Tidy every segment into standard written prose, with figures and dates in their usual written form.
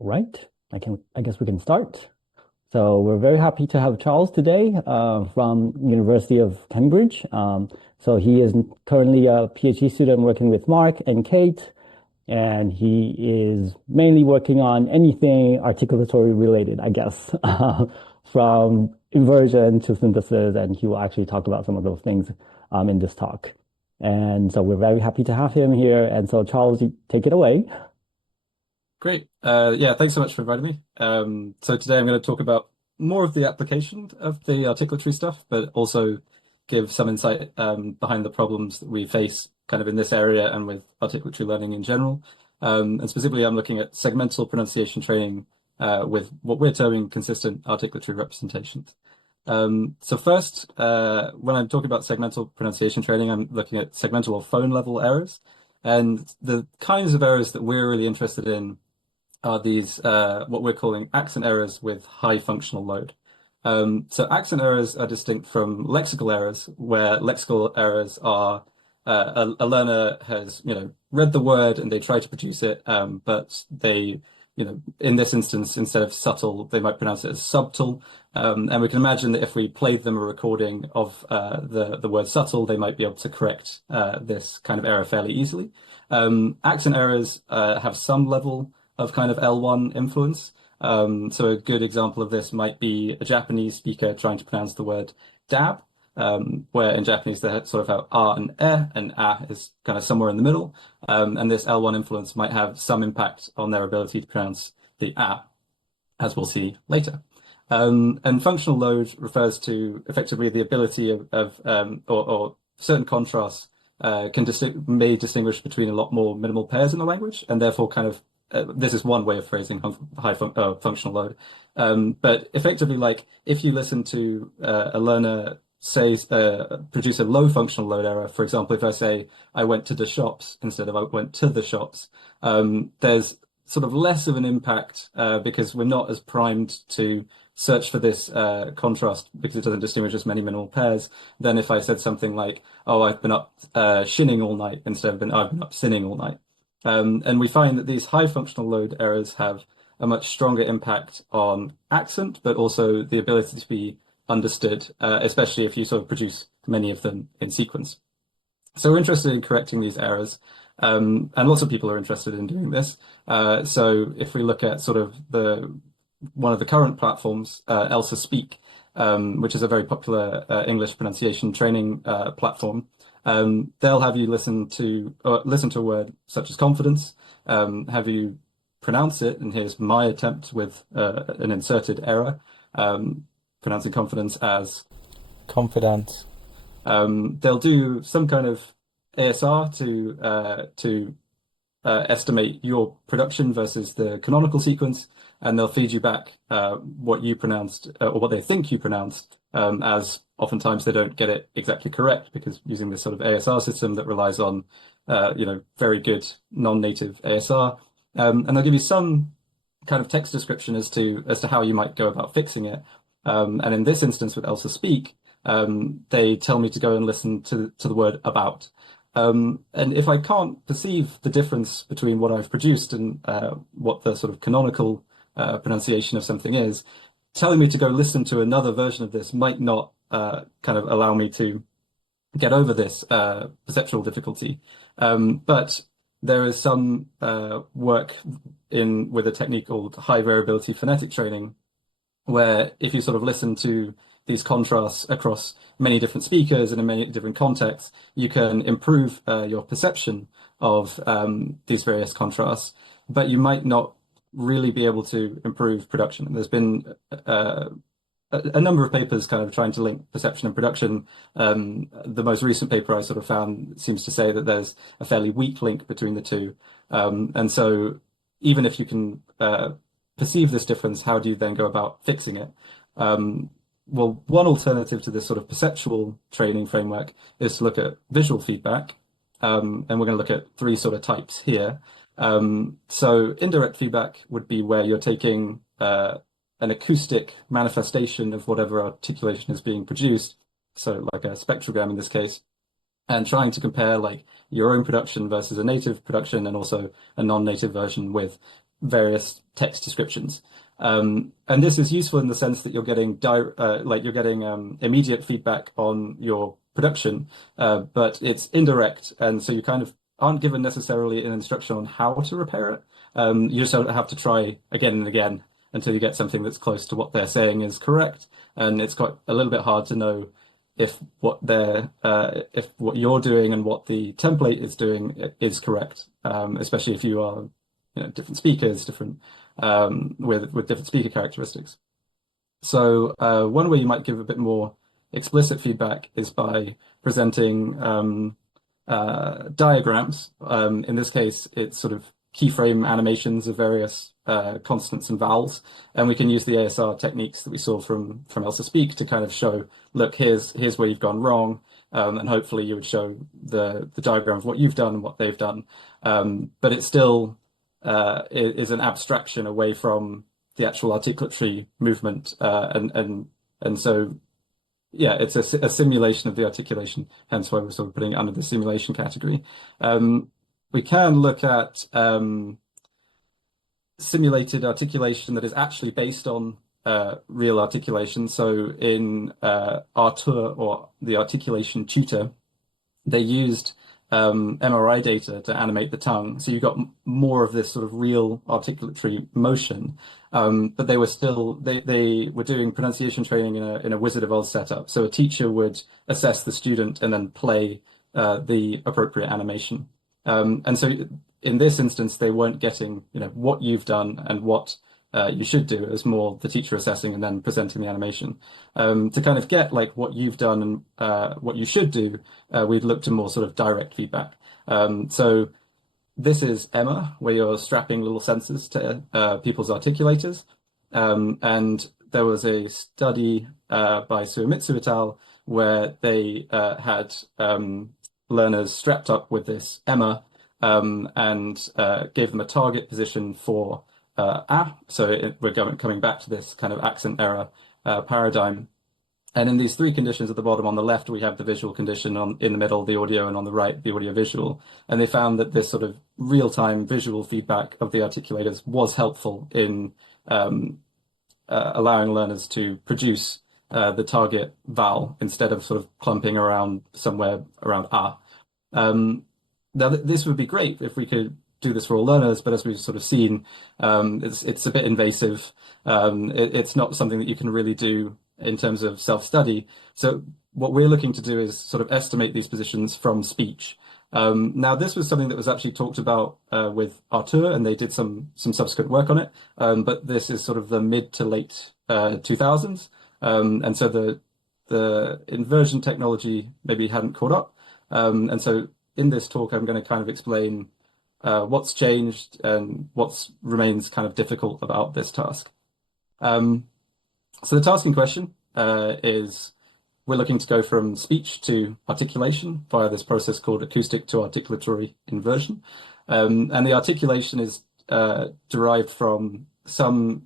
All right, I guess we can start. So we're very happy to have Charles today from University of Cambridge. So he is currently a PhD student working with Mark and Kate, and he is mainly working on anything articulatory related, I guess, from inversion to synthesis, and he will actually talk about some of those things in this talk. And so we're very happy to have him here. And so Charles, you take it away. Great. Yeah, thanks so much for inviting me. So today I'm going to talk about more of the application of the articulatory stuff, but also give some insight behind the problems that we face kind of in this area and with articulatory learning in general. And specifically, I'm looking at segmental pronunciation training with what we're terming consistent articulatory representations. So first, when I'm talking about segmental pronunciation training, I'm looking at segmental or phone level errors. And the kinds of errors that we're really interested in are these what we're calling accent errors with high functional load. So accent errors are distinct from lexical errors, where lexical errors are a learner has read the word and they try to produce it, but they in this instance, instead of subtle, they might pronounce it as subtle. And we can imagine that if we played them a recording of the word subtle, they might be able to correct this kind of error fairly easily. Accent errors have some level of kind of L1 influence. So a good example of this might be a Japanese speaker trying to pronounce the word dab, where in Japanese they sort of have R and A is kind of somewhere in the middle. And this L1 influence might have some impact on their ability to pronounce the A, as we'll see later. And functional load refers to effectively the ability or certain contrasts may distinguish between a lot more minimal pairs in the language, and therefore kind of this is one way of phrasing functional load. But effectively, like if you listen to a learner produce a low functional load error, for example, if I say I went to the shops instead of I went to the shops, there's sort of less of an impact because we're not as primed to search for this contrast because it doesn't distinguish as many minimal pairs than if I said something like, oh, I've been up shinning all night instead of I've been up sinning all night. And we find that these high functional load errors have a much stronger impact on accent, but also the ability to be understood, especially if you sort of produce many of them in sequence. So we're interested in correcting these errors, and lots of people are interested in doing this. So if we look at sort of one of the current platforms, Elsa Speak, which is a very popular English pronunciation training platform, they'll have you listen to a word such as confidence, have you pronounce it, and here's my attempt with an inserted error, pronouncing confidence as Confidence. they'll do some kind of ASR to estimate your production versus the canonical sequence, and they'll feed you back what you pronounced or what they think you pronounced, as oftentimes they don't get it exactly correct because using this sort of ASR system that relies on very good non-native ASR, and they'll give you some kind of text description as to how you might go about fixing it. And in this instance with Elsa Speak, they tell me to go and listen to the word about. And if I can't perceive the difference between what I've produced and what the sort of canonical pronunciation of something is, telling me to go listen to another version of this might not kind of allow me to get over this perceptual difficulty. But there is some work with a technique called high variability phonetic training, where if you sort of listen to these contrasts across many different speakers and in many different contexts, you can improve your perception of these various contrasts, but you might not really be able to improve production. And there's been a number of papers kind of trying to link perception and production. The most recent paper I sort of found seems to say that there's a fairly weak link between the two. And so even if you can perceive this difference, how do you then go about fixing it? Well, one alternative to this sort of perceptual training framework is to look at visual feedback. And we're going to look at three sort of types here. So indirect feedback would be where you're taking an acoustic manifestation of whatever articulation is being produced, so like a spectrogram in this case, and trying to compare like your own production versus a native production and also a non-native version with various text descriptions. And this is useful in the sense that you're getting immediate feedback on your production, but it's indirect, and so you kind of aren't given necessarily an instruction on how to repair it. You just have to try again and again until you get something that's close to what they're saying is correct. And it's quite a little bit hard to know if what you're doing and what the template is doing is correct, especially if you are, different speakers, different with different speaker characteristics. So one way you might give a bit more explicit feedback is by presenting diagrams. In this case, it's sort of keyframe animations of various consonants and vowels, and we can use the ASR techniques that we saw from Elsa Speak to kind of show, look, here's where you've gone wrong, and hopefully you would show the diagram of what you've done and what they've done. But it still is an abstraction away from the actual articulatory movement, and so yeah, it's a simulation of the articulation, hence why we're sort of putting it under the simulation category. We can look at simulated articulation that is actually based on real articulation. So in Artur, or the articulation tutor, they used MRI data to animate the tongue. So you got more of this sort of real articulatory motion, but they were still, they were doing pronunciation training in a Wizard of Oz setup. So a teacher would assess the student and then play the appropriate animation. And so in this instance, they weren't getting, what you've done and what you should do. It was more the teacher assessing and then presenting the animation. To kind of get like what you've done and what you should do, we'd look to more sort of direct feedback. So this is Emma, where you're strapping little sensors to people's articulators. And there was a study by Suemitsu et al. Where they had learners strapped up with this Emma and gave them a target position for so we're coming back to this kind of accent error paradigm. And in these three conditions at the bottom, on the left, we have the visual condition, in the middle, the audio, and on the right, the audio visual. And they found that this sort of real-time visual feedback of the articulators was helpful in allowing learners to produce the target vowel instead of sort of clumping around somewhere around ah. Now, this would be great if we could do this for all learners, but as we've sort of seen, it's a bit invasive. It's not something that you can really do in terms of self-study. So what we're looking to do is sort of estimate these positions from speech. Now, this was something that was actually talked about with Artur, and they did some subsequent work on it. But this is sort of the mid to late 2000s. And so the inversion technology maybe hadn't caught up. And so in this talk, I'm going to kind of explain what's changed and what remains kind of difficult about this task. So the task in question is we're looking to go from speech to articulation via this process called acoustic-to-articulatory inversion. And the articulation is derived from some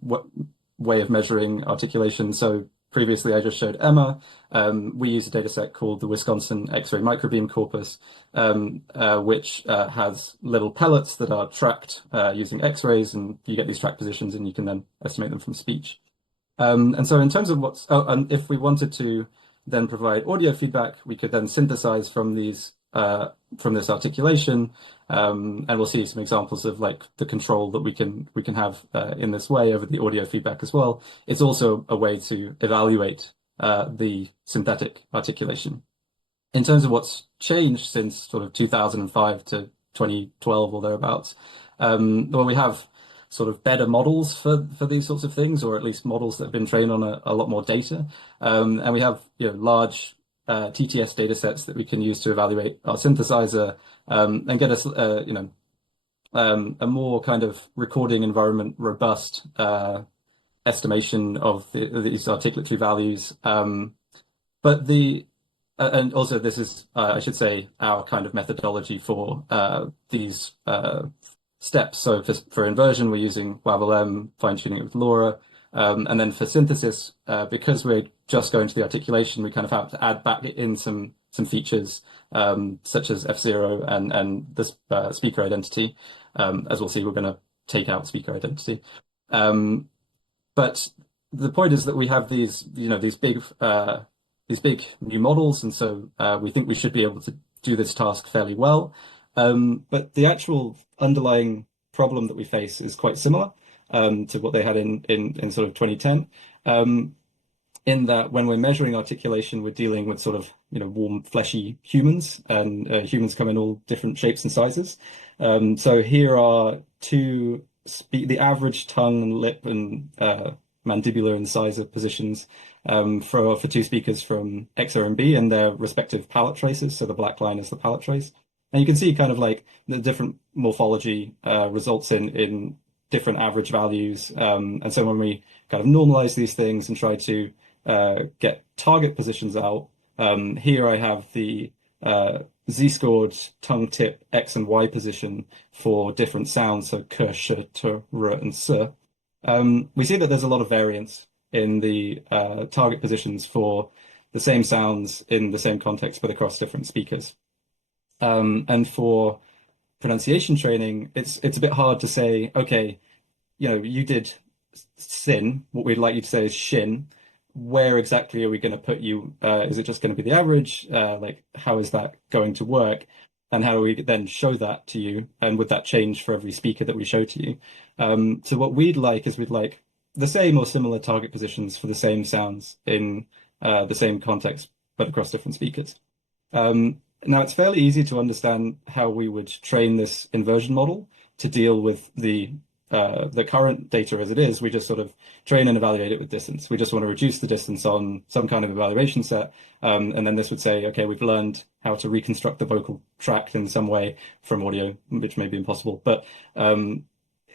way of measuring articulation. So previously, I just showed Emma. We use a data set called the Wisconsin X-ray microbeam corpus, which has little pellets that are tracked using X-rays, and you get these track positions, and you can then estimate them from speech. And so in terms of and if we wanted to then provide audio feedback, we could then synthesize from these from this articulation, and we'll see some examples of like the control that we can have in this way over the audio feedback as well. It's also a way to evaluate the synthetic articulation. In terms of what's changed since sort of 2005 to 2012 or thereabouts, well, we have sort of better models for these sorts of things, or at least models that have been trained on a lot more data, and we have large TTS data sets that we can use to evaluate our synthesizer and get us a more kind of recording environment robust estimation of these articulatory values. But and also this is I should say our kind of methodology for these steps. So for inversion, we're using WAVLM, fine-tuning it with LoRa. And then for synthesis, because we're just going to the articulation, we kind of have to add back in some features, such as F0 and this speaker identity. As we'll see, we're going to take out speaker identity. But the point is that we have these, these big new models, and so we think we should be able to do this task fairly well. But the actual underlying problem that we face is quite similar to what they had in sort of 2010. In that when we're measuring articulation, we're dealing with sort of warm, fleshy humans, and humans come in all different shapes and sizes. So here are the average tongue, lip, and mandibular incisor positions for two speakers from XRMB and their respective palate traces. So the black line is the palate trace. And you can see kind of like the different morphology results in different average values. And so when we kind of normalize these things and try to get target positions out, here I have the z-scored tongue tip X and Y position for different sounds, so k, sh, t, r, and s. We see that there's a lot of variance in the target positions for the same sounds in the same context, but across different speakers. And for pronunciation training, it's a bit hard to say, okay, you did sin, what we'd like you to say is shin. Where exactly are we going to put you? Is it just going to be the average? Like, how is that going to work? And how do we then show that to you? And would that change for every speaker that we show to you? So what we'd like is we'd like the same or similar target positions for the same sounds in the same context, but across different speakers. Now, it's fairly easy to understand how we would train this inversion model to deal with the current data as it is. We just sort of train and evaluate it with distance. We just want to reduce the distance on some kind of evaluation set. And then this would say, okay, we've learned how to reconstruct the vocal tract in some way from audio, which may be impossible. But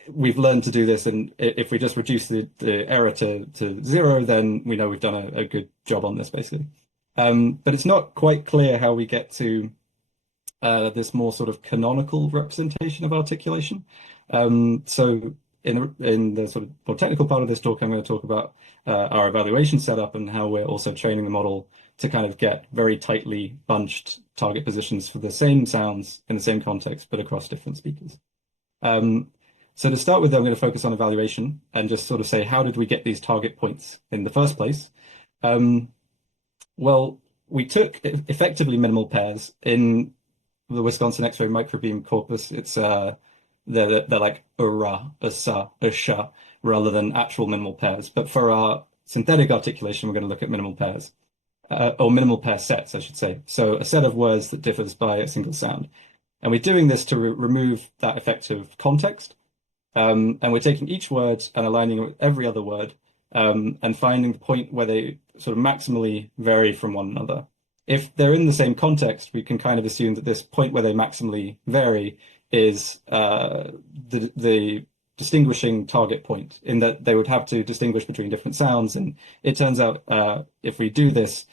we've learned to do this. And if we just reduce the error to 0, then we know we've done a good job on this, basically. But it's not quite clear how we get to this more sort of canonical representation of articulation. So in the sort of more technical part of this talk, I'm going to talk about our evaluation setup and how we're also training the model to kind of get very tightly bunched target positions for the same sounds in the same context, but across different speakers. So to start with, I'm going to focus on evaluation and just sort of say, how did we get these target points in the first place? Well, we took effectively minimal pairs in the Wisconsin X-ray microbeam corpus. It's they're like a ra, a sa, a sha, rather than actual minimal pairs. But for our synthetic articulation, we're going to look at minimal pairs, or minimal pair sets, I should say. So a set of words that differs by a single sound. And we're doing this to remove that effective context. And we're taking each word and aligning it with every other word, and finding the point where they sort of maximally vary from one another. If they're in the same context, we can kind of assume that this point where they maximally vary is the distinguishing target point, in that they would have to distinguish between different sounds. And it turns out if we do this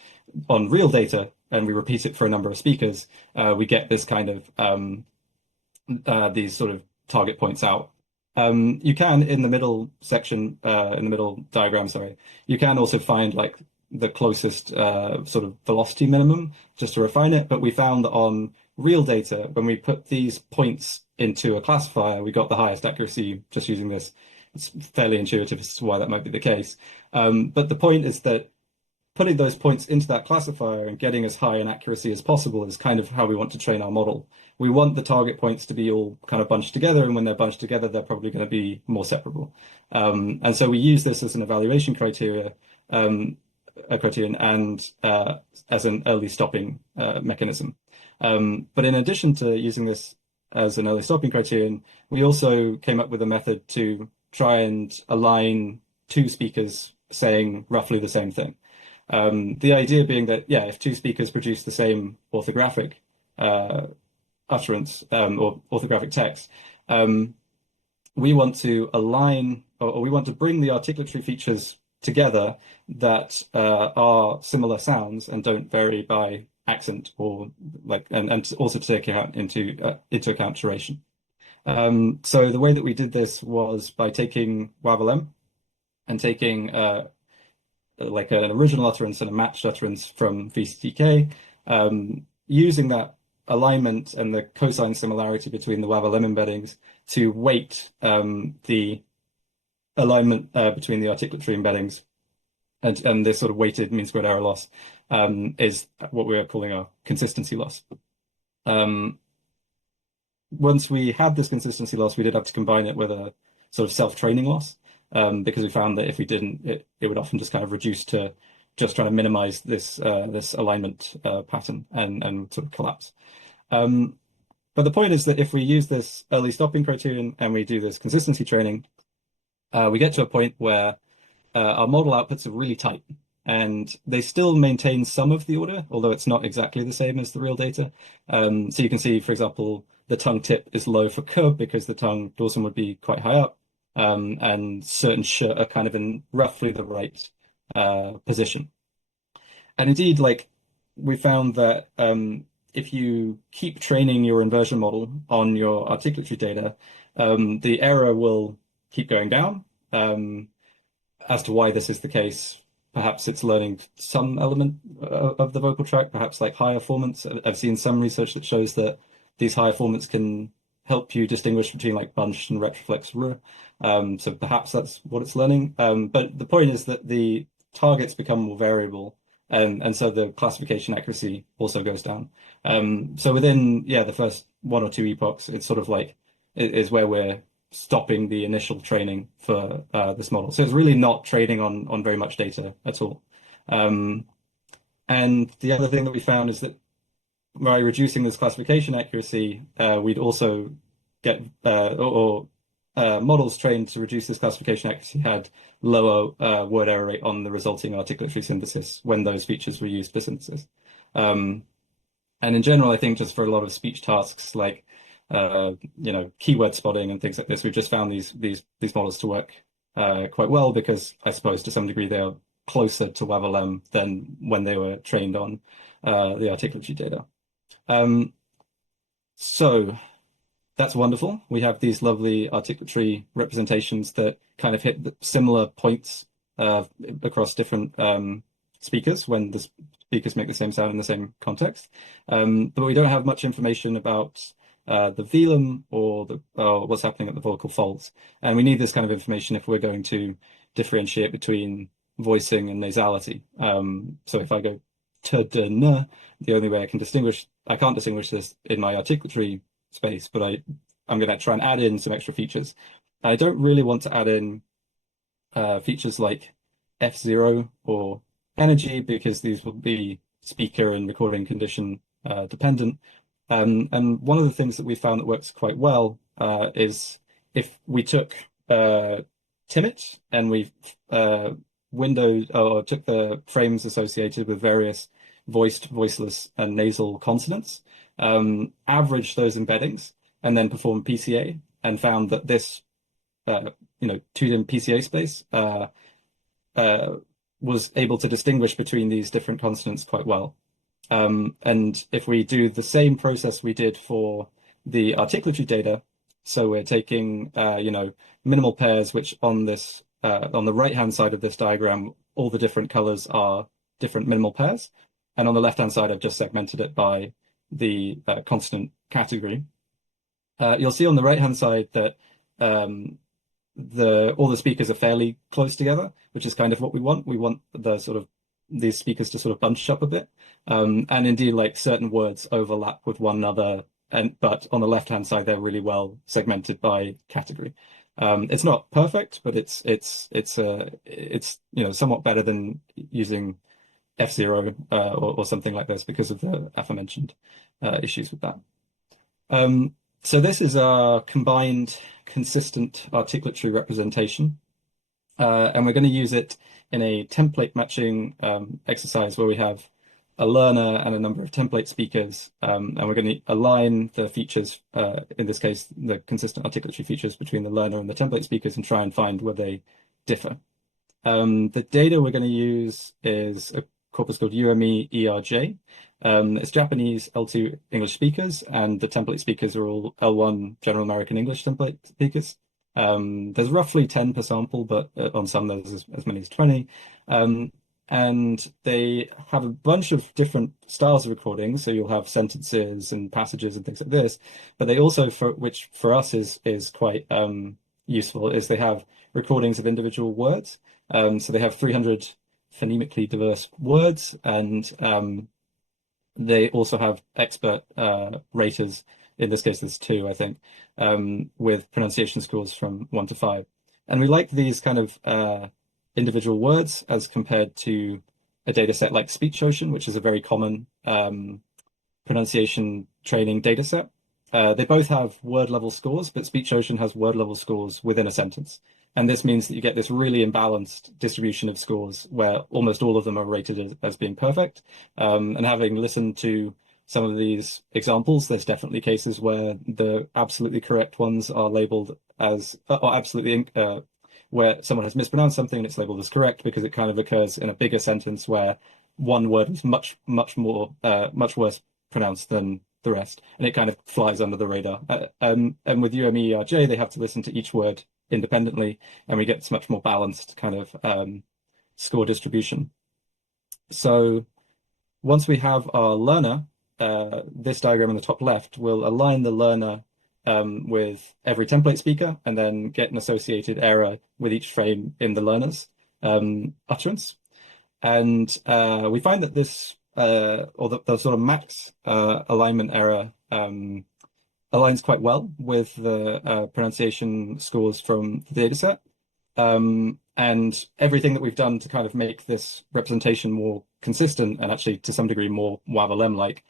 on real data and we repeat it for a number of speakers, we get this kind of these sort of target points out. You can, in the middle section, in the middle diagram, sorry, you can also find like the closest sort of velocity minimum just to refine it. But we found that on real data, when we put these points into a classifier, we got the highest accuracy just using this. It's fairly intuitive as to why that might be the case. But the point is that putting those points into that classifier and getting as high an accuracy as possible is kind of how we want to train our model. We want the target points to be all kind of bunched together, and when they're bunched together, they're probably going to be more separable. And so we use this as an evaluation criterion and as an early stopping mechanism. But in addition to using this as an early stopping criterion, we also came up with a method to try and align two speakers saying roughly the same thing. The idea being that, yeah, if two speakers produce the same orthographic utterance or orthographic text, we want to align, or we want to bring the articulatory features together that are similar sounds and don't vary by accent, or like, and also to take into account duration. So the way that we did this was by taking WAVL-M and taking like an original utterance and a matched utterance from VCTK, using that alignment and the cosine similarity between the WAVL-M embeddings to weight the alignment between the articulatory embeddings, and this sort of weighted mean squared error loss is what we're calling our consistency loss. Once we had this consistency loss, we did have to combine it with a sort of self-training loss, because we found that if we didn't, it would often just kind of reduce to just trying to minimize this this alignment pattern and sort of collapse. But the point is that if we use this early stopping criterion and we do this consistency training, we get to a point where our model outputs are really tight, and they still maintain some of the order, although it's not exactly the same as the real data. So you can see, for example, the tongue tip is low for cub because the tongue dorsum would be quite high up, and certain sh are kind of in roughly the right position. And indeed, like, we found that if you keep training your inversion model on your articulatory data, the error will keep going down. As to why this is the case, perhaps it's learning some element of the vocal tract, perhaps like higher formants. I've seen some research that shows that these higher formants can help you distinguish between like bunched and retroflex r. So perhaps that's what it's learning. But the point is that the targets become more variable, and so the classification accuracy also goes down. So within the first 1 or 2 epochs, it's sort of like is where we're stopping the initial training for this model. So it's really not training on very much data at all. And the other thing that we found is that by reducing this classification accuracy, we'd also get models trained to reduce this classification accuracy had lower word error rate on the resulting articulatory synthesis when those features were used for synthesis. And in general, I think just for a lot of speech tasks like keyword spotting and things like this, we've just found these models to work quite well because I suppose to some degree they are closer to WAV-LM than when they were trained on the articulatory data. So that's wonderful. We have these lovely articulatory representations that kind of hit similar points across different speakers when the speakers make the same sound in the same context. But we don't have much information about the velum or what's happening at the vocal folds. And we need this kind of information if we're going to differentiate between voicing and nasality. So if I go t, d, n, the only way I can't distinguish this in my articulatory space, but I'm going to try and add in some extra features. I don't really want to add in features like F0 or energy because these will be speaker and recording condition dependent. And one of the things that we found that works quite well is if we took Timit and we windowed or took the frames associated with various voiced, voiceless, and nasal consonants, averaged those embeddings, and then performed PCA, and found that this, 2-dim PCA space was able to distinguish between these different consonants quite well. And if we do the same process we did for the articulatory data, so we're taking, minimal pairs, which on this, on the right-hand side of this diagram, all the different colors are different minimal pairs. And on the left-hand side, I've just segmented it by the consonant category. You'll see on the right-hand side that all the speakers are fairly close together, which is kind of what we want. We want these speakers to sort of bunch up a bit. And indeed, like certain words overlap with one another, but on the left-hand side, they're really well segmented by category. It's not perfect, but it's somewhat better than using F0 or something like this because of the aforementioned issues with that. So this is our combined consistent articulatory representation. And we're going to use it in a template matching exercise where we have a learner and a number of template speakers. And we're going to align the features, in this case, the consistent articulatory features between the learner and the template speakers and try and find where they differ. The data we're going to use is a corpus called UME-ERJ. It's Japanese L2 English speakers, and the template speakers are all L1 General American English template speakers. There's roughly 10 per sample, but on some there's as many as 20. And and they have a bunch of different styles of recordings. So you'll have sentences and passages and things like this, but they also, which for us is quite useful, is they have recordings of individual words. So they have 300 phonemically diverse words, and they also have expert raters. In this case, there's two, I think, with pronunciation scores from 1 to 5. And we like these kind of individual words as compared to a data set like SpeechOcean, which is a very common pronunciation training data set. They both have word level scores, but SpeechOcean has word level scores within a sentence. And this means that you get this really imbalanced distribution of scores where almost all of them are rated as being perfect. And having listened to some of these examples, there's definitely cases where the absolutely correct ones are labeled as, or absolutely, where someone has mispronounced something and it's labeled as correct because it kind of occurs in a bigger sentence where one word is much worse pronounced than the rest, and it kind of flies under the radar. And with UMERJ, they have to listen to each word independently, and we get this much more balanced kind of score distribution. So once we have our learner, this diagram in the top left will align the learner with every template speaker and then get an associated error with each frame in the learner's utterance. And we find that this, or the sort of max alignment error aligns quite well with the pronunciation scores from the dataset. And everything that we've done to kind of make this representation more consistent and actually to some degree more WAVLM-like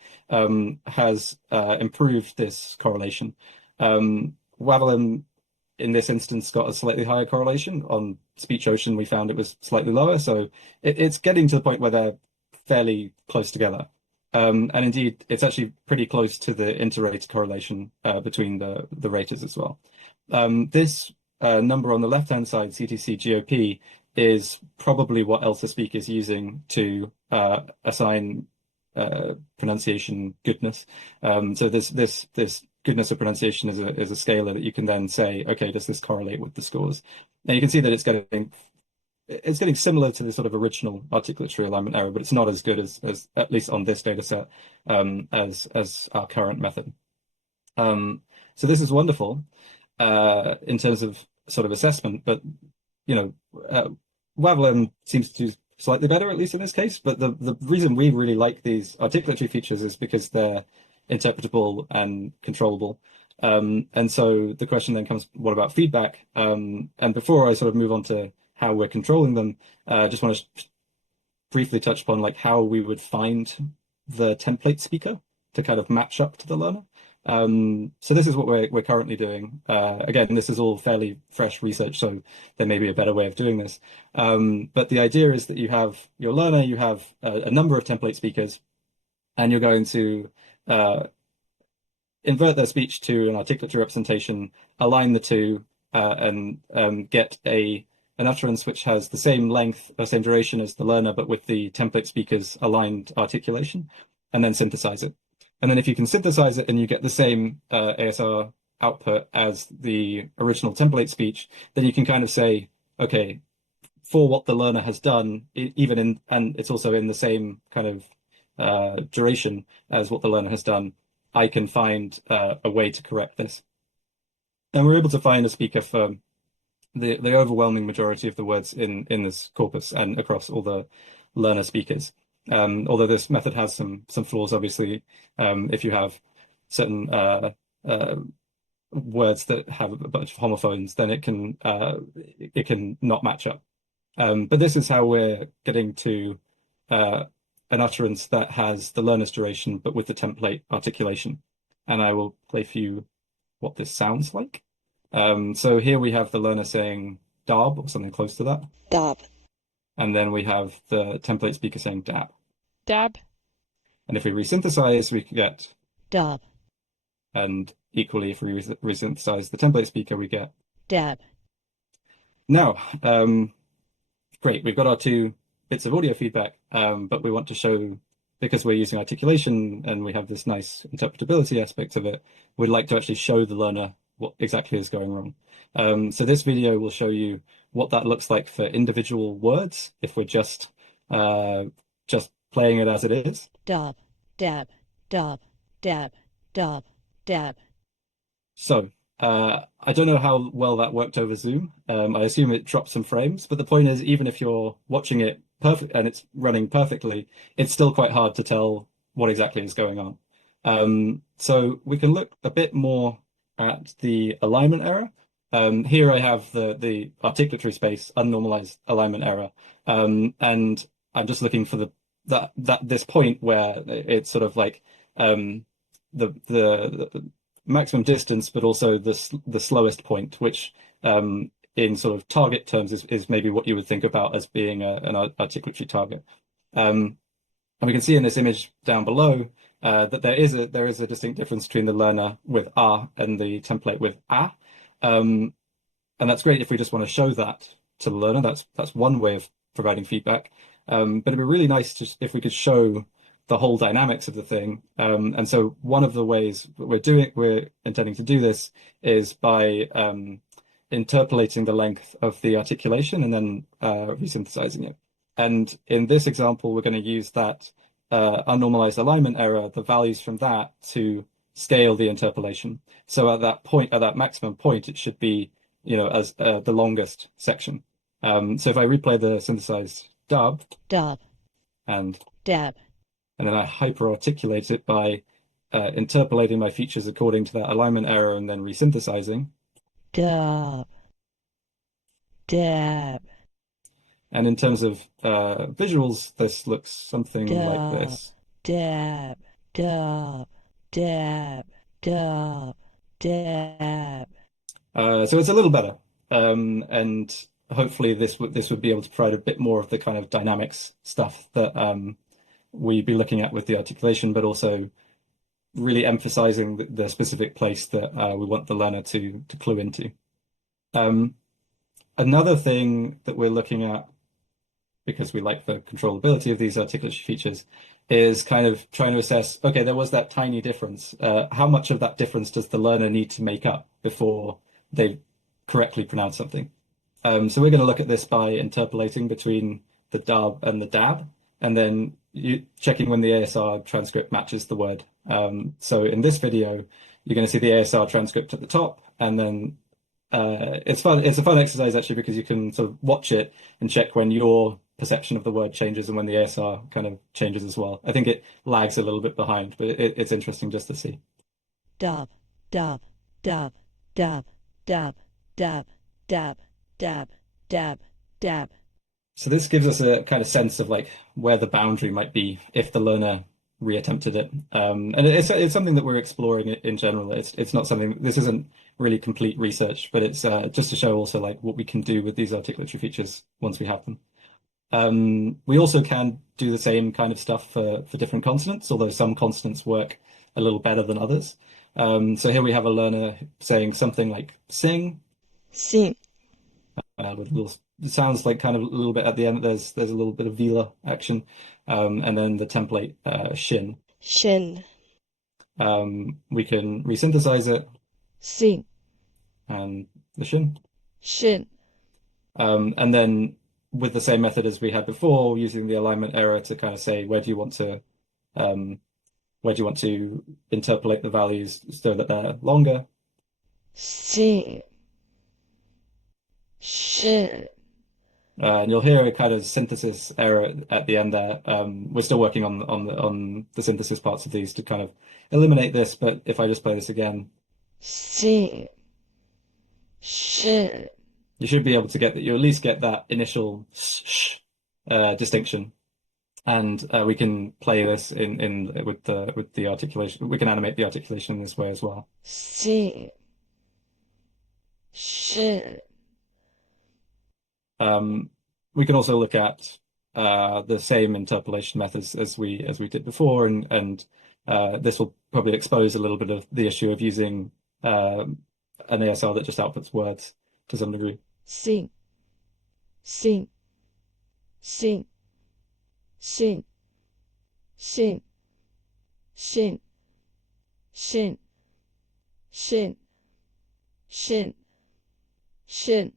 has improved this correlation. WAVLM in this instance got a slightly higher correlation. On SpeechOcean, we found it was slightly lower. So it's getting to the point where they're fairly close together. And indeed, it's actually pretty close to the inter-rater correlation between the raters as well. This number on the left-hand side, CTC GOP, is probably what ELSA Speak is using to assign pronunciation goodness. So this goodness of pronunciation is a scalar that you can then say, okay, does this correlate with the scores? And you can see that it's getting similar to the sort of original articulatory alignment error, but it's not as good as at least on this data set as our current method. So this is wonderful in terms of sort of assessment, but WAVLM seems to do slightly better, at least in this case. But the reason we really like these articulatory features is because they're interpretable and controllable. And so the question then comes, what about feedback? And before I sort of move on to how we're controlling them, I just want to briefly touch upon like how we would find the template speaker to kind of match up to the learner. So this is what we're currently doing. Again, this is all fairly fresh research, so there may be a better way of doing this. But the idea is that you have your learner, you have a number of template speakers, and you're going to invert their speech to an articulatory representation, align the two, and get an utterance which has the same length or same duration as the learner, but with the template speaker's aligned articulation, and then synthesize it. And then if you can synthesize it and you get the same ASR output as the original template speech, then you can kind of say, okay, for what the learner has done, and it's also in the same kind of duration as what the learner has done, I can find a way to correct this. And we're able to find a speaker for the overwhelming majority of the words in this corpus and across all the learner speakers. Although this method has some flaws, obviously, if you have certain words that have a bunch of homophones, then it can not match up. But this is how we're getting to an utterance that has the learner's duration, but with the template articulation. And I will play for you what this sounds like. So here we have the learner saying "darb" or something close to that. Dab. And then we have the template speaker saying "dab." Dab. And if we resynthesize, we get Dab. and equally, if we resynthesize the template speaker, we get Dab. now. Great, we've got our two bits of audio feedback, but we want to show, because we're using articulation and we have this nice interpretability aspect of it, we'd like to actually show the learner what exactly is going wrong. So this video will show you what that looks like for individual words if we're just just playing it as it is. Dub, dab, dub, dab, dub, dab. So I don't know how well that worked over Zoom. I assume it dropped some frames, but the point is, even if you're watching it perfect and it's running perfectly, it's still quite hard to tell what exactly is going on. So we can look a bit more at the alignment error. Here I have the articulatory space unnormalized alignment error, and I'm just looking for this point where it's sort of like the maximum distance, but also the slowest point, which in sort of target terms is maybe what you would think about as being an articulatory target. And we can see in this image down below that there is a distinct difference between the learner with ah and the template with ah. And that's great if we just want to show that to the learner. That's one way of providing feedback. But it'd be really nice if we could show the whole dynamics of the thing. And so one of the ways we're intending to do this is by interpolating the length of the articulation and then resynthesizing it. And in this example, we're going to use that unnormalized alignment error, the values from that, to scale the interpolation. So at that point, at that maximum point, it should be, as the longest section. So if I replay the synthesized dub, and dab, and then I hyper-articulate it by interpolating my features according to that alignment error and then resynthesizing. dub, dab. And in terms of visuals, this looks something like this. Dab, dub, dab, dub, dab. So it's a little better. And hopefully this would be able to provide a bit more of the kind of dynamics stuff that we'd be looking at with the articulation, but also really emphasizing the specific place that we want the learner to clue into. Another thing that we're looking at, because we like the controllability of these articulatory features, is kind of trying to assess, okay, there was that tiny difference. How much of that difference does the learner need to make up before they correctly pronounce something? So we're going to look at this by interpolating between the dub and the dab, and then checking when the ASR transcript matches the word. So in this video, you're going to see the ASR transcript at the top, and then it's fun. It's a fun exercise actually, because you can sort of watch it and check when your perception of the word changes and when the ASR kind of changes as well. I think it lags a little bit behind, but it's interesting just to see. Dub, dub, dub, dub, dub, dub, dub, dub, dub, dub. So this gives us a kind of sense of like where the boundary might be if the learner reattempted it. And it's something that we're exploring in general. It's not something, this isn't really complete research, but it's just to show also like what we can do with these articulatory features once we have them. We also can do the same kind of stuff for different consonants, although some consonants work a little better than others. So here we have a learner saying something like sing. Sing. With little, it sounds like kind of a little bit at the end, there's a little bit of velar action. And then the template shin. Shin. We can resynthesize it. Sing. And the shin. Shin. And then with the same method as we had before, using the alignment error to kind of say where do you want to interpolate the values so that they're longer. Sing. Shin. And you'll hear a kind of synthesis error at the end there. We're still working on the synthesis parts of these to kind of eliminate this, but if I just play this again, sing, shin. You should be able to get that. You at least get that initial sh distinction, and we can play this in with the articulation. We can animate the articulation in this way as well. Sing, shin. We can also look at the same interpolation methods as we did before, and this will probably expose a little bit of the issue of using an ASR that just outputs words to some degree. Sing, sing, sing, sing, sing, shin, shin, shin, shin, shin.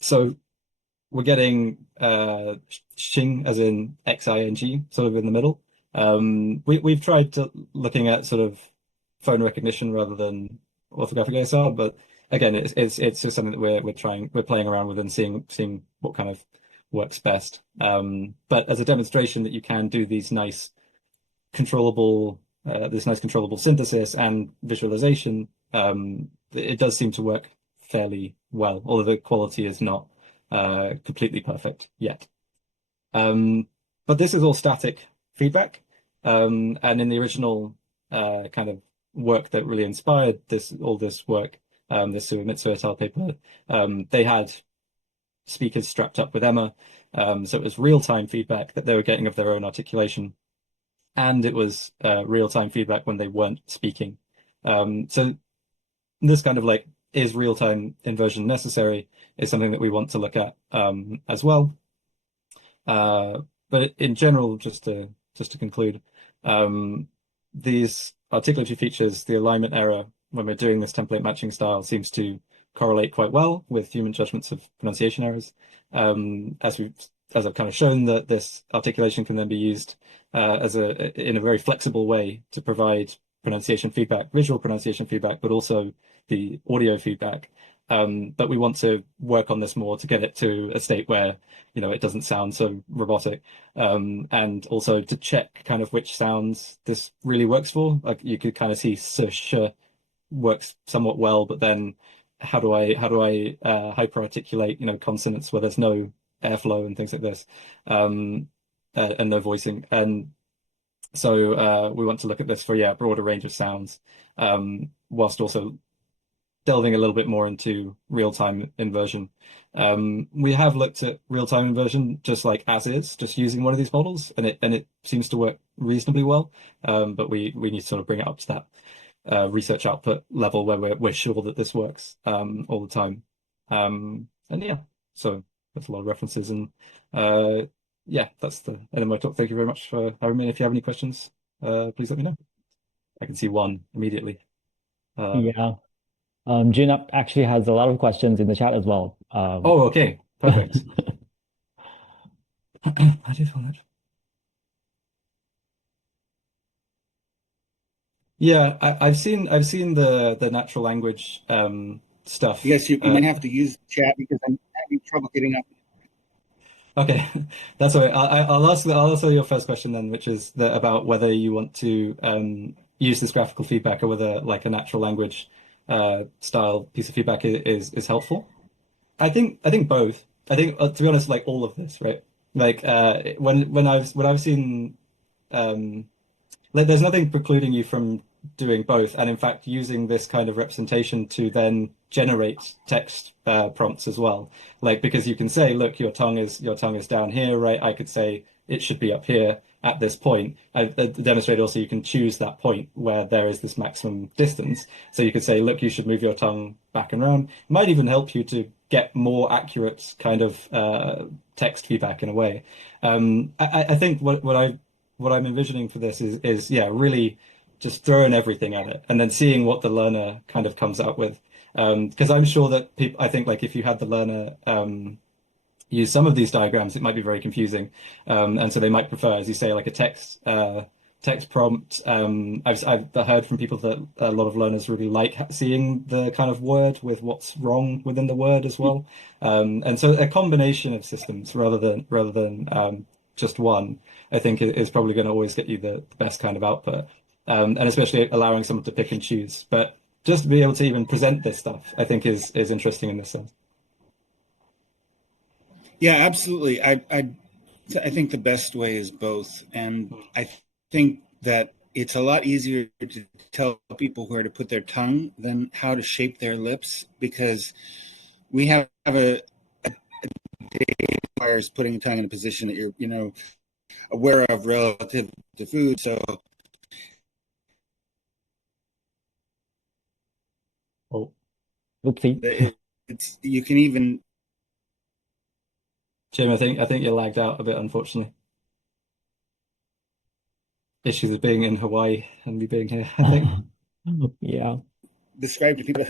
So we're getting xing as in xing, sort of in the middle. We've tried to looking at sort of phone recognition rather than orthographic ASR, but again, it's just something that we're playing around with and seeing what kind of works best. But as a demonstration that you can do these nice controllable synthesis and visualization, it does seem to work fairly well, although the quality is not completely perfect yet. But this is all static feedback, and in the original kind of work that really inspired all this work, this Suemitsu et al. Paper, they had speakers strapped up with Emma, so it was real-time feedback that they were getting of their own articulation, and it was real-time feedback when they weren't speaking. So this kind of like, is real-time inversion necessary, is something that we want to look at as well. But in general, just to conclude, these articulatory features, the alignment error when we're doing this template matching style seems to correlate quite well with human judgments of pronunciation errors. As I've kind of shown, that this articulation can then be used in a very flexible way to provide pronunciation feedback, visual pronunciation feedback, but also the audio feedback. But we want to work on this more to get it to a state where, it doesn't sound so robotic, and also to check kind of which sounds this really works for. Like you could kind of see sh works somewhat well, but then how do I hyperarticulate, consonants where there's no airflow and things like this, and no voicing. And so we want to look at this for a broader range of sounds, whilst also delving a little bit more into real-time inversion. We have looked at real-time inversion just like as is, just using one of these models, and it seems to work reasonably well. But we need to sort of bring it up to that research output level where we're sure that this works all the time. And yeah, so that's a lot of references, and that's the end of my talk. Thank you very much for having me. If you have any questions, please let me know. I can see one immediately. Yeah. June actually has a lot of questions in the chat as well. Oh, okay, perfect. I did find that. Yeah, I've seen the natural language stuff. Yes, you might have to use the chat because I'm having trouble getting up. Okay, that's all right. I'll answer your first question then, which is about whether you want to use this graphical feedback or whether like a natural language style piece of feedback is helpful. I think both. I think to be honest, like all of this, right? Like when I've seen there's nothing precluding you from doing both, and in fact using this kind of representation to then generate text prompts as well. Like, because you can say, look, your tongue is down here, right? I could say it should be up here at this point. I demonstrated also you can choose that point where there is this maximum distance. So you could say, look, you should move your tongue back and around. It might even help you to get more accurate kind of text feedback in a way. I think what I'm envisioning for this is really just throwing everything at it and then seeing what the learner kind of comes out with. Because I'm sure that I think like if you had the learner use some of these diagrams, it might be very confusing. And so they might prefer, as you say, like a text prompt. I've heard from people that a lot of learners really like seeing the kind of word with what's wrong within the word as well. And so a combination of systems rather than just one, I think is probably going to always get you the best kind of output. And especially allowing someone to pick and choose. But just to be able to even present this stuff, I think is interesting in this sense. Yeah, absolutely. I think the best way is both. And I think that it's a lot easier to tell people where to put their tongue than how to shape their lips, because we have a day requires putting a tongue in a position that you're, aware of relative to food. So Oh, oopsie. it's you can even. Jim, I think you're lagged out a bit, unfortunately. Issues of being in Hawaii and me being here, I think. Yeah. Describe to people.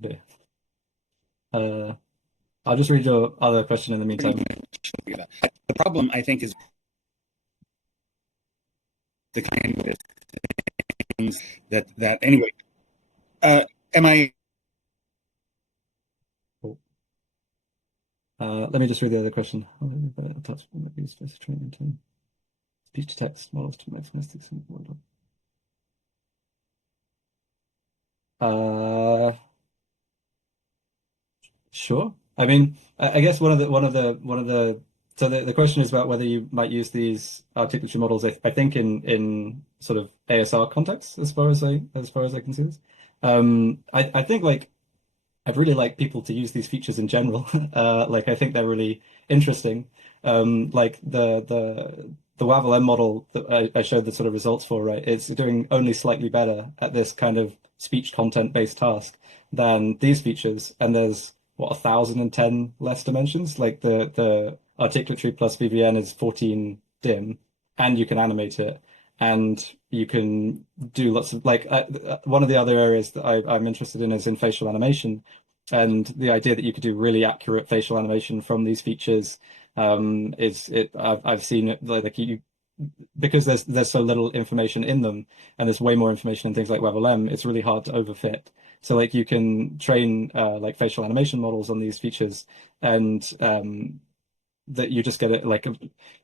Yeah. I'll just read your other question in the meantime. The problem, I think, is the kind of things that anyway. Am I? Let me just read the other question. Speech to text models to make statistics. Sure. I mean, I guess so the question is about whether you might use these articulatory models. I think in sort of ASR contexts, as far as I can see this. I think like I'd really like people to use these features in general. Like I think they're really interesting. Like the WAVL M model that I showed the sort of results for, right? It's doing only slightly better at this kind of speech content based task than these features. And there's what 1,010 less dimensions. Like the articulatory plus VVN is 14 dim, and you can animate it, and you can do lots of like one of the other areas that I'm interested in is in facial animation, and the idea that you could do really accurate facial animation from these features I've seen it like you because there's so little information in them, and there's way more information in things like WebLM. It's really hard to overfit. So like you can train like facial animation models on these features, and that you just get it like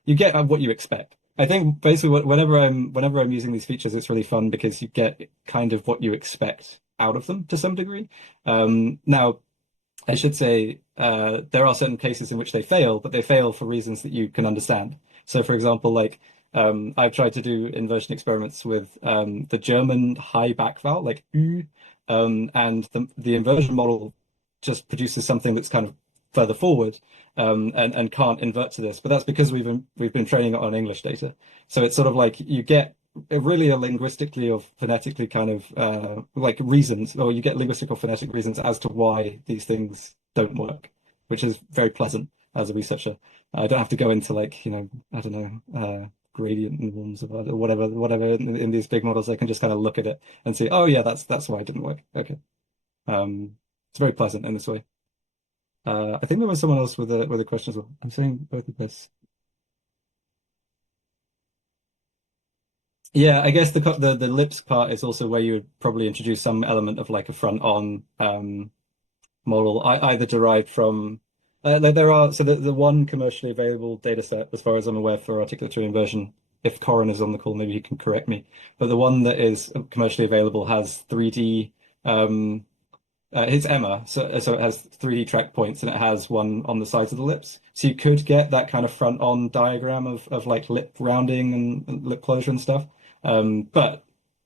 you get what you expect. I think basically whenever I'm using these features, it's really fun because you get kind of what you expect out of them to some degree. Now, I should say there are certain cases in which they fail, but they fail for reasons that you can understand. So, for example, like I've tried to do inversion experiments with the German high back vowel, like Ü, and the inversion model just produces something that's kind of further forward and can't invert to this. But that's because we've been training it on English data. So it's sort of like you get really a linguistically or phonetically kind of like reasons, or you get linguistic or phonetic reasons as to why these things don't work, which is very pleasant as a researcher. I don't have to go into like, you know, I don't know, gradient norms or whatever in these big models. I can just kind of look at it and see, oh yeah, that's why it didn't work. Okay. It's very pleasant in this way. I think there was someone else with a question as well. I'm saying both of this. Yeah, I guess the lips part is also where you would probably introduce some element of like a front-on model, either derived from like there are so the one commercially available data set, as far as I'm aware, for articulatory inversion. If Corin is on the call, maybe he can correct me. But the one that is commercially available has 3D. It's Emma, so it has 3D track points, and it has one on the sides of the lips. So you could get that kind of front-on diagram of like lip rounding and lip closure and stuff. But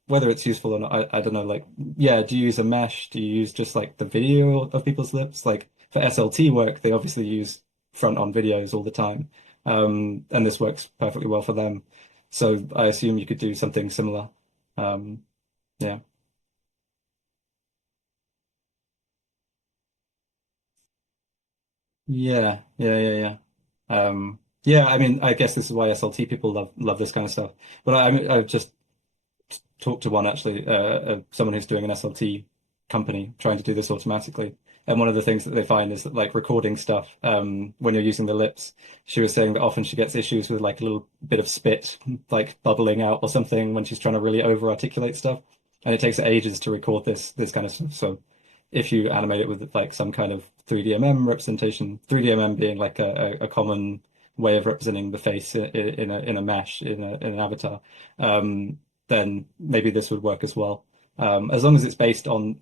whether it's useful or not, I don't know. Like, yeah, do you use a mesh? Do you use just like the video of people's lips? Like for SLT work, they obviously use front-on videos all the time, and this works perfectly well for them. So I assume you could do something similar. Yeah. Yeah. Yeah, I mean, I guess this is why SLT people love this kind of stuff. But I mean, I've just talked to one actually, someone who's doing an SLT company trying to do this automatically. And one of the things that they find is that like recording stuff, when you're using the lips, she was saying that often she gets issues with like a little bit of spit, like bubbling out or something when she's trying to really over articulate stuff. And it takes ages to record this kind of stuff. So if you animate it with like some kind of 3DMM representation, 3DMM being like a common way of representing the face in a mesh in an avatar, then maybe this would work as well. As long as it's based on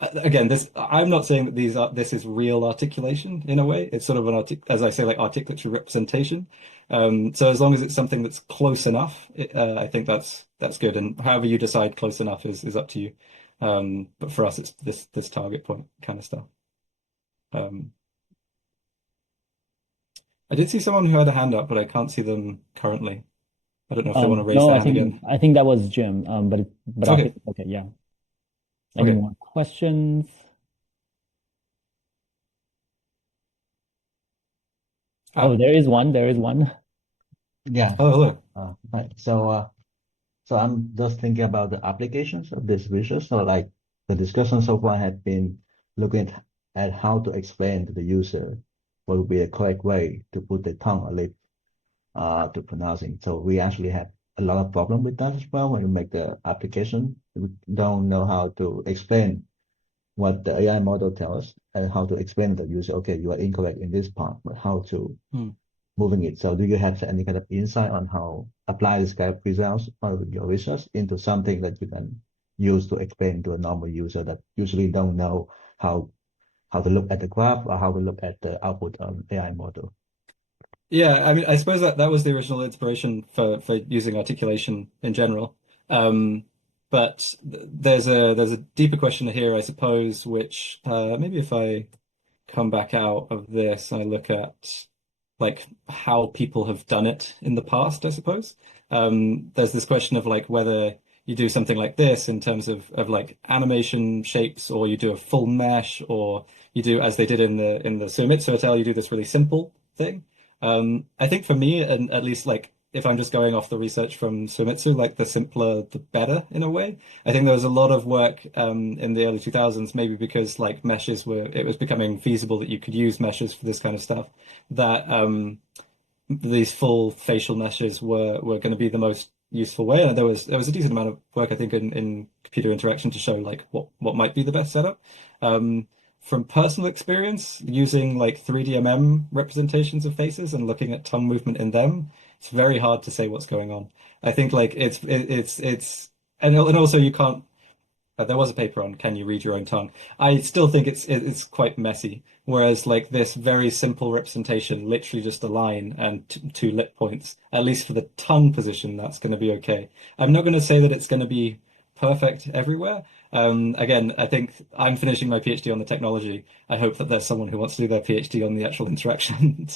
again, this I'm not saying that this is real articulation in a way. It's sort of as I say, like articulatory representation. So as long as it's something that's close enough, I think that's good. And however you decide close enough is up to you. But for us, it's this target point kind of stuff. I did see someone who had a hand up, but I can't see them currently. I don't know if they want to raise No, their hand again. I think that was Jim. But Okay. okay, yeah. Any Okay. more questions? Oh, there is one. There is one. Yeah. Oh, hello. Right. So I'm just thinking about the applications of this research. So like the discussion so far had been looking at how to explain to the user what would be a correct way to put the tongue or lip to pronouncing. So we actually have a lot of problem with that as well when we make the application. We don't know how to explain what the AI model tells us and how to explain to the user, okay, you are incorrect in this part, but how to moving it. So do you have any kind of insight on how apply this kind of results or your research into something that you can use to explain to a normal user that usually don't know how to look at the graph or how to look at the output of AI model? Yeah, I mean, I suppose that was the original inspiration for using articulation in general. But there's a deeper question here, I suppose, which maybe if I come back out of this, I look at like how people have done it in the past, I suppose. There's this question of like whether you do something like this in terms of like animation shapes, or you do a full mesh, or you do, as they did in the Sumitsu Hotel, you do this really simple thing. I think for me, and at least like if I'm just going off the research from Sumitsu, like the simpler the better in a way. I think there was a lot of work in the early 2000s, maybe because like it was becoming feasible that you could use meshes for this kind of stuff, that these full facial meshes were going to be the most useful way. And there was a decent amount of work, I think, in computer interaction to show like what might be the best setup. From personal experience, using like 3D representations of faces and looking at tongue movement in them, it's very hard to say what's going on. I think like and also you can't. There was a paper on can you read your own tongue. I still think it's quite messy. Whereas like this very simple representation, literally just a line and two lip points, at least for the tongue position, that's going to be okay. I'm not going to say that it's going to be perfect everywhere. Again, I think I'm finishing my PhD on the technology. I hope that there's someone who wants to do their PhD on the actual interaction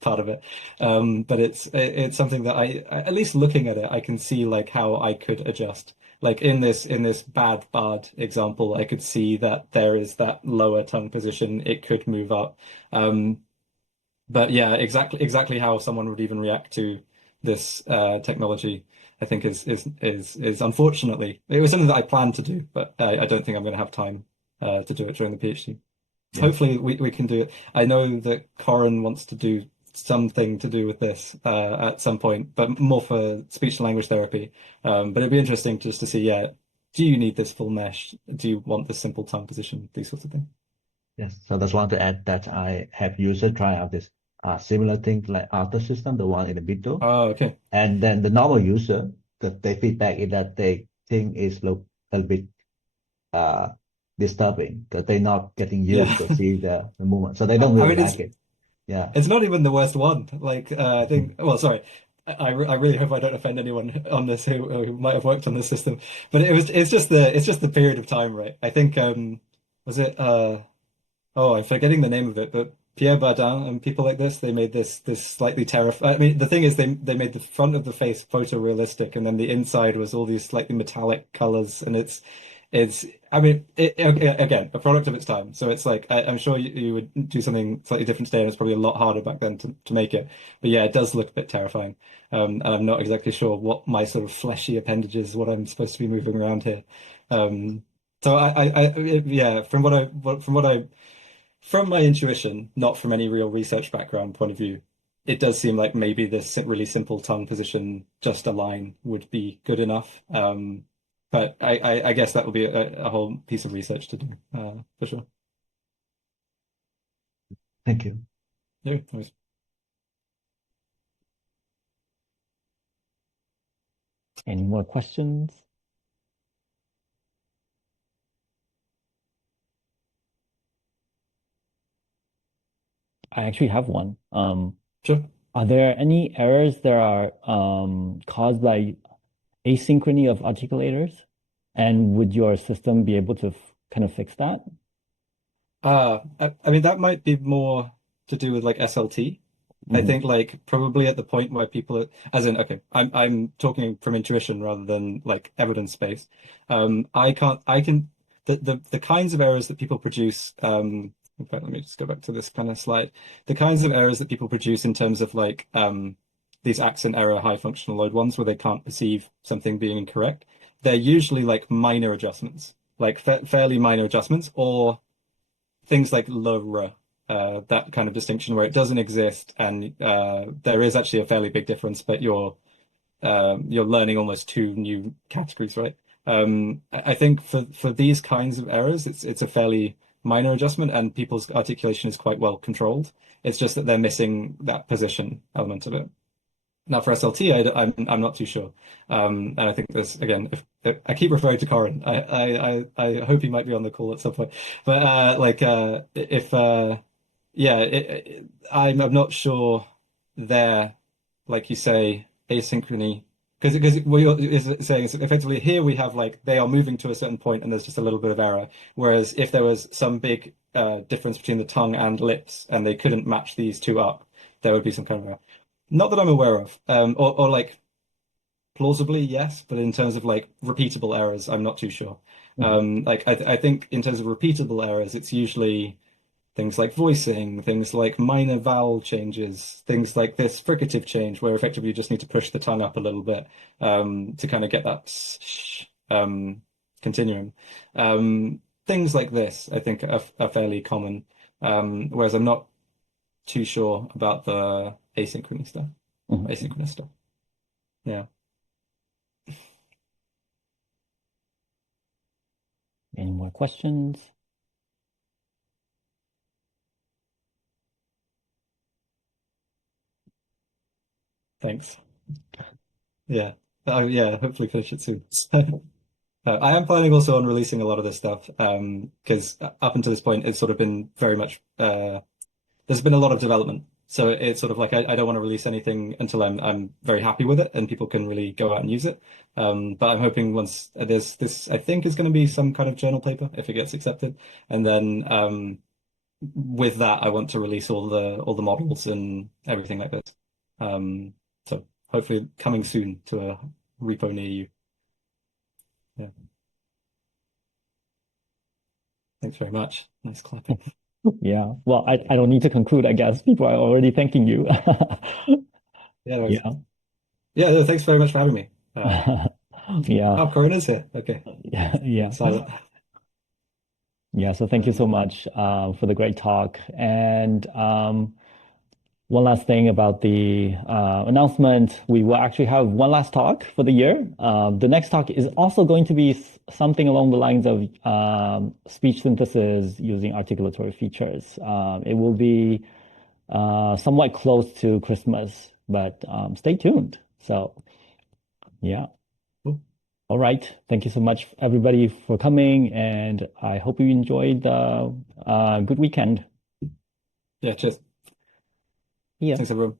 part of it. But it's something that at least looking at it, I can see like how I could adjust. Like in this bad bard example, I could see that there is that lower tongue position. It could move up. But yeah, exactly how someone would even react to this technology, I think is unfortunately, it was something that I planned to do, but I don't think I'm going to have time to do it during the PhD. Yeah. Hopefully we can do it. I know that Corin wants to do something to do with this at some point, but more for speech and language therapy. But it'd be interesting just to see, do you need this full mesh? Do you want this simple tongue position? These sorts of things. Yes, so just want to add that I have users try out this similar thing like Alter system, the one in the middle. Oh, okay. And then the normal user, their feedback is that they think it's look a little bit disturbing because they're not getting used to see the movement, so they don't really like it. Yeah, it's not even the worst one. Like I think, well, sorry, I really hope I don't offend anyone on this who might have worked on this system, but it's just the period of time, right? I think was it I'm forgetting the name of it, but Pierre Bardin and people like this, they made this slightly terrifying. I mean, the thing is, they made the front of the face photorealistic, and then the inside was all these slightly metallic colors, and it's. I mean, again, a product of its time. So it's like I'm sure you would do something slightly different today, and it's probably a lot harder back then to make it. But yeah, it does look a bit terrifying, and I'm not exactly sure what my sort of fleshy appendages, what I'm supposed to be moving around here. So from my intuition, not from any real research background point of view, it does seem like maybe this really simple tongue position, just a line, would be good enough. But I guess that will be a whole piece of research to do, for sure. Thank you. Yeah, nice. Any more questions? I actually have one. Sure. Are there any errors that are caused by asynchrony of articulators? And would your system be able to kind of fix that? I mean, that might be more to do with like SLT. I think like probably at the point where people as in, okay, I'm talking from intuition rather than like evidence base. The kinds of errors that people produce, in fact, let me just go back to this kind of slide. The kinds of errors that people produce in terms of like these accent error high functional load ones where they can't perceive something being incorrect, they're usually like minor adjustments, like fairly minor adjustments, or things like le, that kind of distinction where it doesn't exist, and there is actually a fairly big difference, but you're learning almost two new categories, right? I think for these kinds of errors, it's a fairly minor adjustment, and people's articulation is quite well controlled. It's just that they're missing that position element of it. Now for SLT, I'm not too sure, and I think there's again. If I keep referring to Corin, I hope he might be on the call at some point. But I'm not sure there, like you say, asynchrony, because what you're saying is effectively here we have like they are moving to a certain point and there's just a little bit of error. Whereas if there was some big difference between the tongue and lips and they couldn't match these two up, there would be some kind of error. Not that I'm aware of, or like plausibly yes, but in terms of like repeatable errors, I'm not too sure. Like I think in terms of repeatable errors, it's usually things like voicing, things like minor vowel changes, things like this fricative change, where effectively you just need to push the tongue up a little bit to kind of get that continuum. Things like this, I think, are fairly common, whereas I'm not too sure about the asynchronous stuff. Asynchronous stuff. Yeah. Any more questions? Thanks. Yeah. Yeah, hopefully finish it soon. I am planning also on releasing a lot of this stuff, because up until this point, it's sort of been very much, there's been a lot of development. So it's sort of like I don't want to release anything until I'm very happy with it and people can really go out and use it. But I'm hoping once there's this, I think is going to be some kind of journal paper if it gets accepted, and then with that I want to release all the models and everything like this. So hopefully coming soon to a repo near you. Yeah. Thanks very much. Nice clapping. Yeah. Well, I don't need to conclude, I guess. People are already thanking you. Yeah. Yeah. Yeah, no, thanks very much for having me. Yeah. Oh, Corona's here. Okay. Yeah. Silent. Yeah. So thank you so much for the great talk. And one last thing about the announcement, we will actually have one last talk for the year. The next talk is also going to be something along the lines of speech synthesis using articulatory features. It will be somewhat close to Christmas, but stay tuned. So, yeah. Cool. All right. Thank you so much, everybody, for coming, and I hope you enjoyed the good weekend. Yeah, cheers. Yeah. Thanks, everyone.